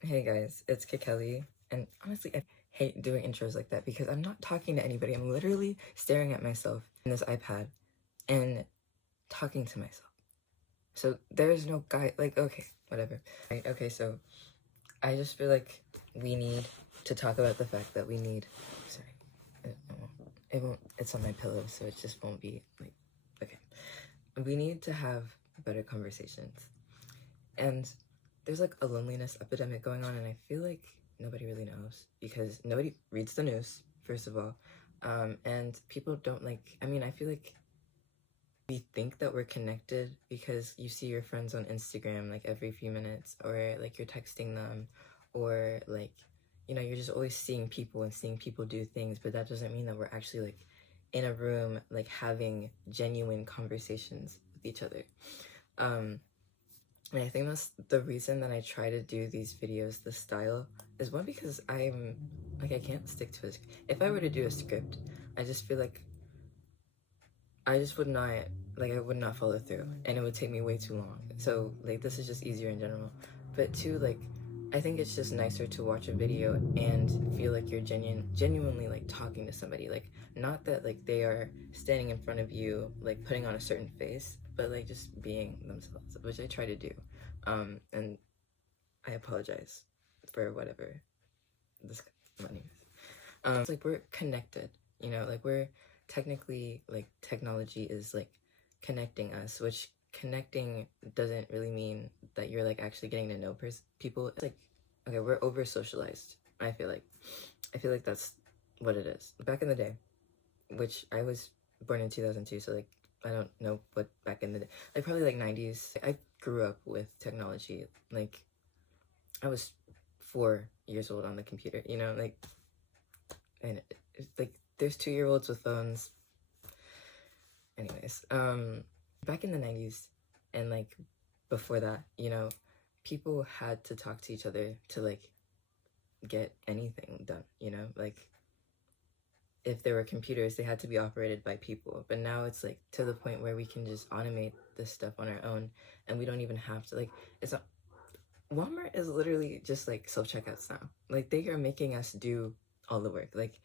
Hey guys, it's Kikeli, and honestly, I hate doing intros like that because I'm not talking to anybody. I'm literally staring at myself in this iPad and talking to myself. So there is no guy, like, okay, whatever. Right, okay, so I just feel like we need to talk about the fact that we need, sorry, it's on my pillow, so it just won't be, like, okay. We need to have better conversations. And there's like a loneliness epidemic going on, and I feel like nobody really knows because nobody reads the news, first of all. And people don't I mean, I feel like we think that we're connected because you see your friends on Instagram like every few minutes, or like you're texting them, or like, you're just always seeing people and seeing people do things, but that doesn't mean that we're actually like in a room, like having genuine conversations with each other. And I think that's the reason that I try to do these videos, the style, is one, because I can't stick to it. If I were to do a script, I just feel like I just would not, I would not follow through, and it would take me way too long. So, like, this is just easier in general. But two, like, I think it's just nicer to watch a video and feel like you're genuinely, like, talking to somebody. Like, not that, like, they are standing in front of you, like, putting on a certain face, but, like, just being themselves, which I try to do. And I apologize for whatever this money is. It's like we're connected, like we're technically, like, technology is like connecting us, which connecting doesn't really mean that you're like actually getting to know people. It's like, okay, we're over socialized. I feel like that's what it is. Back in the day, which I was born in 2002, so like I don't know what back in the day, like probably like 90s. I grew up with technology. Like, I was 4 years old on the computer, like, and it's like there's 2-year-olds with phones. Anyways, back in the 90s and like before that, people had to talk to each other to like get anything done, like if there were computers, they had to be operated by people. But now it's like to the point where we can just automate this stuff on our own, and we don't even have to, like, it's not, Walmart is literally just like self-checkouts now. Like, they are making us do all the work. Like,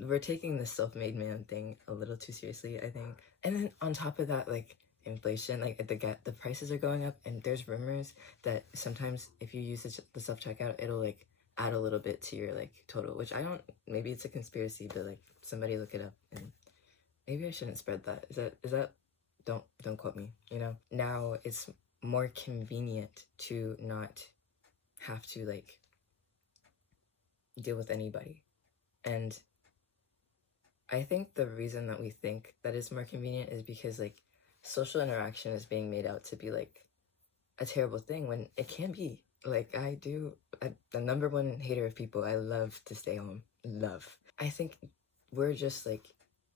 we're taking the self-made man thing a little too seriously, I think. And then on top of that, like, inflation, like the prices are going up, and there's rumors that sometimes if you use the self-checkout, it'll like add a little bit to your like total, which I don't, maybe it's a conspiracy, but like somebody look it up, and maybe I shouldn't spread that. Is that don't quote me, Now it's more convenient to not have to like deal with anybody. And I think the reason that we think that it's more convenient is because like social interaction is being made out to be like a terrible thing, when it can be. Like, the number one hater of people, I love to stay home. Love. I think we're just like,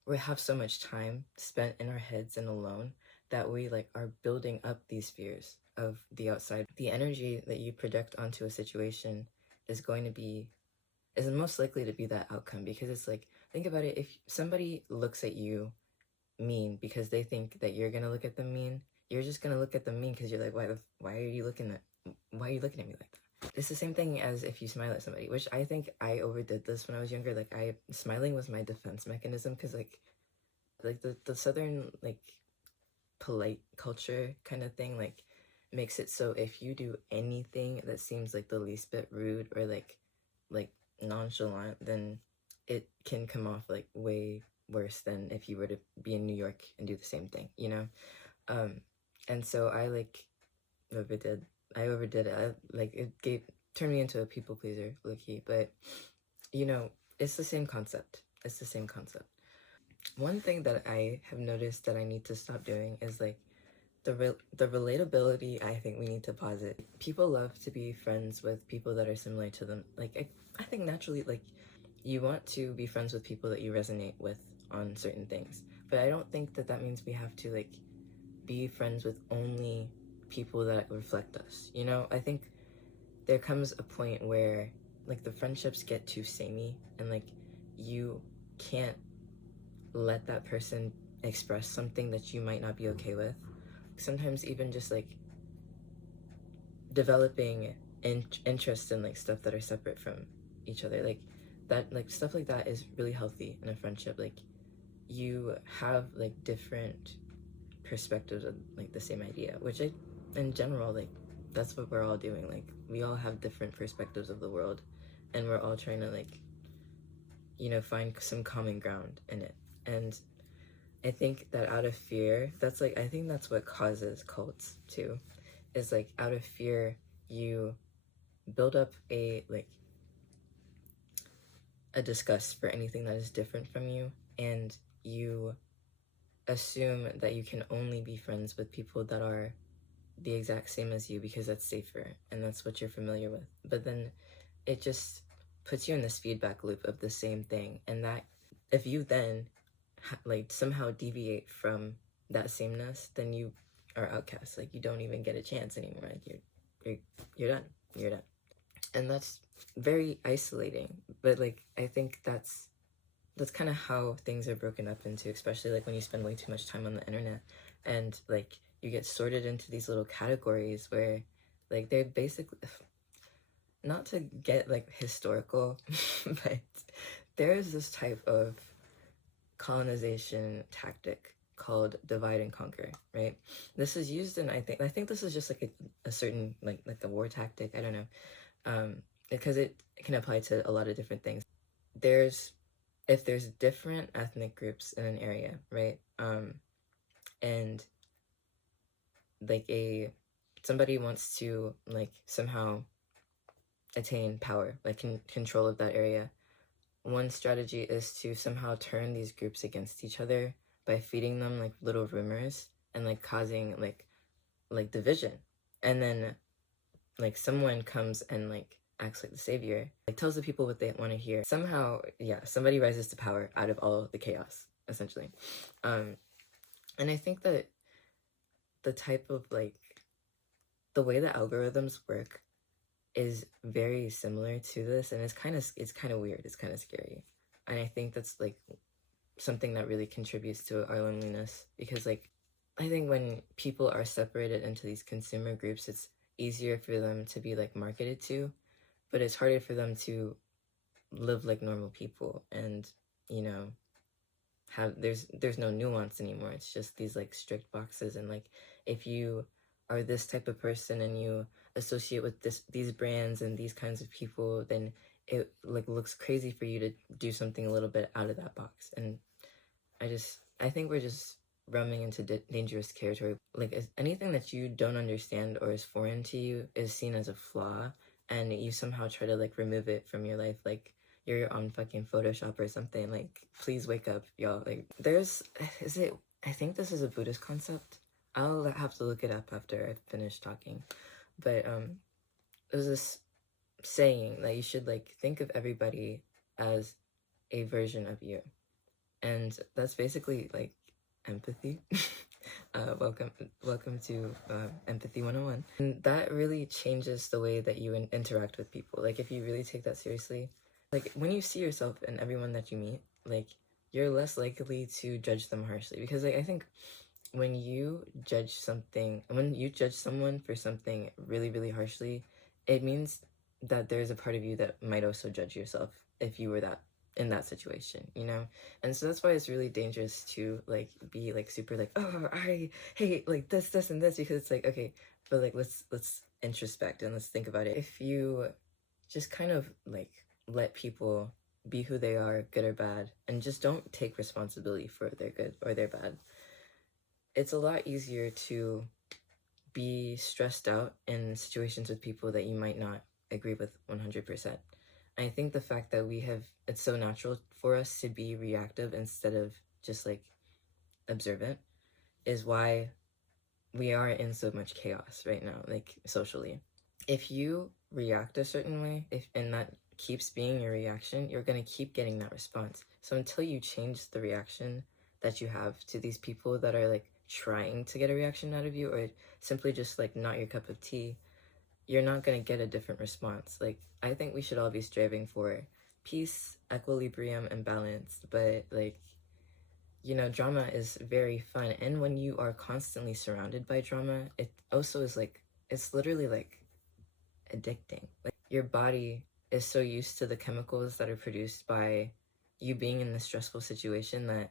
we have so much time spent in our heads and alone that we like are building up these fears of the outside. The energy that you project onto a situation is going to be is most likely to be that outcome, because it's like, think about it, if somebody looks at you mean because they think that you're gonna look at them mean, you're just gonna look at them mean because you're like, why are you looking at me like that? It's the same thing as if you smile at somebody, which I think I overdid this when I was younger. Like, smiling was my defense mechanism, because like the southern like polite culture kind of thing like makes it so if you do anything that seems like the least bit rude or like nonchalant, then it can come off like way worse than if you were to be in New York and do the same thing, um and so overdid I overdid it. It turned me into a people pleaser, low key. But it's the same concept. One thing that I have noticed that I need to stop doing is like the relatability. I think we need to pause it. People love to be friends with people that are similar to them. Like, I think naturally, like, you want to be friends with people that you resonate with on certain things. But I don't think that that means we have to like be friends with only people that reflect us. I think there comes a point where like the friendships get too samey, and like you can't let that person express something that you might not be okay with. Sometimes even just like developing interest in like stuff that are separate from each other. Like that, like stuff like that is really healthy in a friendship. Like you have like different perspectives of like the same idea, which I, in general, like that's what we're all doing. Like we all have different perspectives of the world, and we're all trying to like, you know, find some common ground in it. And I think that out of fear, that's like, I think that's what causes cults too, is like out of fear you build up a like a disgust for anything that is different from you, and you assume that you can only be friends with people that are the exact same as you because that's safer and that's what you're familiar with. But then it just puts you in this feedback loop of the same thing, and that if you then like somehow deviate from that sameness, then you are outcast. Like you don't even get a chance anymore. Like you're done. You're done. And that's very isolating. But like I think that's kind of how things are broken up into, especially like when you spend way too much time on the internet, and like you get sorted into these little categories where like they're basically, not to get like historical, but there is this type of colonization tactic called divide and conquer, right? This is used in, I think this is just like a certain like a war tactic, I don't know, because it can apply to a lot of different things. If there's different ethnic groups in an area, right, and like somebody wants to like somehow attain power, like control of that area, one strategy is to somehow turn these groups against each other by feeding them like little rumors and like causing like division. And then like someone comes and like acts like the savior, like tells the people what they want to hear. Somehow, yeah, somebody rises to power out of all the chaos, essentially. And I think that the type of like the way the algorithms work is very similar to this, and it's kind of weird, it's kind of scary. And I think that's like something that really contributes to our loneliness, because like I think when people are separated into these consumer groups, it's easier for them to be like marketed to, but it's harder for them to live like normal people, and you know, have there's no nuance anymore. It's just these like strict boxes, and like if you are this type of person and you associate with these brands and these kinds of people, then it like looks crazy for you to do something a little bit out of that box. And I think we're just roaming into dangerous territory. Like anything that you don't understand or is foreign to you is seen as a flaw, and you somehow try to like remove it from your life, like you're on fucking Photoshop or something. Like please wake up, y'all. Like I think this is a Buddhist concept. I'll have to look it up after I finish talking. But there's this saying that you should like think of everybody as a version of you, and that's basically like empathy. Welcome to Empathy 101. And that really changes the way that you interact with people. Like if you really take that seriously, like when you see yourself in everyone that you meet, like you're less likely to judge them harshly, because like I think when you judge someone for something really, really harshly, it means that there's a part of you that might also judge yourself if you were that in that situation, you know? And so that's why it's really dangerous to like be like super like, oh, I hate like this and this, because it's like, okay, but like let's introspect and let's think about it. If you just kind of like let people be who they are, good or bad, and just don't take responsibility for their good or their bad, it's a lot easier to be stressed out in situations with people that you might not agree with 100%. I think the fact that it's so natural for us to be reactive instead of just like observant is why we are in so much chaos right now, like socially. If you react a certain way, and that keeps being your reaction, you're going to keep getting that response. So until you change the reaction that you have to these people that are like trying to get a reaction out of you, or simply just like not your cup of tea, you're not going to get a different response. Like I think we should all be striving for peace, equilibrium, and balance, but like, you know, drama is very fun, and when you are constantly surrounded by drama, it also is like, it's literally like addicting. Like, your body is so used to the chemicals that are produced by you being in this stressful situation that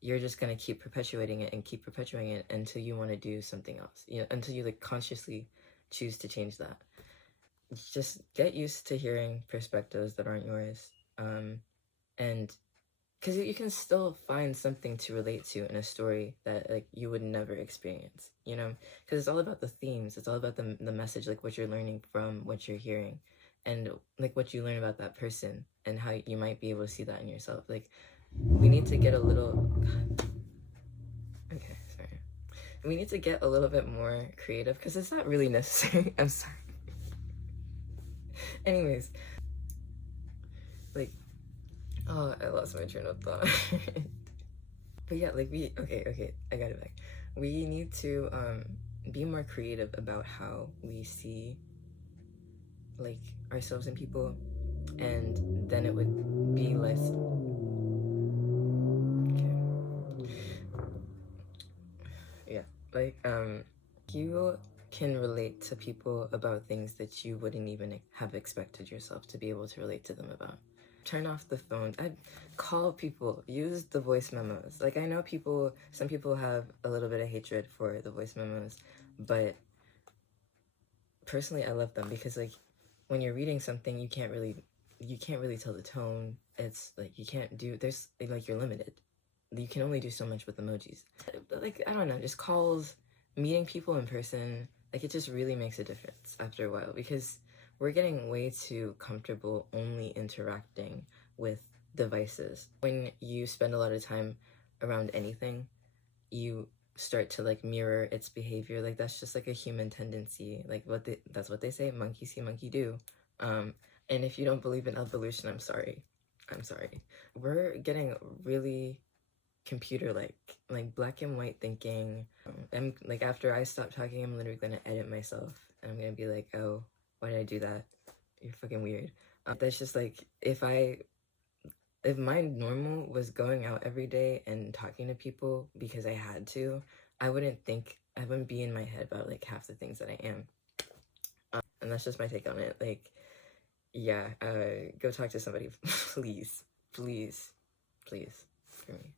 you're just going to keep perpetuating it and keep perpetuating it until you want to do something else, you know, until you like consciously choose to change that. Just get used to hearing perspectives that aren't yours, and because you can still find something to relate to in a story that like you would never experience, you know, because it's all about the themes, it's all about the message, like what you're learning from what you're hearing, and like what you learn about that person and how you might be able to see that in yourself. Like, we need to get a little okay, sorry, we need to get a little bit more creative because it's not really necessary. I'm sorry. Anyways, like, oh, I lost my train of thought. But yeah, like okay, I got it back. We need to be more creative about how we see like ourselves and people, and then it would be less okay. Yeah, like you can relate to people about things that you wouldn't even have expected yourself to be able to relate to them about. Turn off the phone. I'd call people, use the voice memos. Like, I know some people have a little bit of hatred for the voice memos, but personally I love them because like when you're reading something you can't really tell the tone. It's like you can't do, there's like, you're limited. You can only do so much with emojis. But like, I don't know, just calls, meeting people in person, like it just really makes a difference after a while because we're getting way too comfortable only interacting with devices. When you spend a lot of time around anything, you start to like mirror its behavior. Like, that's just like a human tendency. Like, that's what they say, monkey see monkey do. And if you don't believe in evolution, I'm sorry. We're getting really computer like black and white thinking. I'm like, after I stop talking, I'm literally gonna edit myself and I'm gonna be like, oh, why did I do that? You're fucking weird. That's just like, if my normal was going out every day and talking to people because I had to, I wouldn't be in my head about like half the things that I am. And that's just my take on it. Like, yeah, go talk to somebody, please, for me.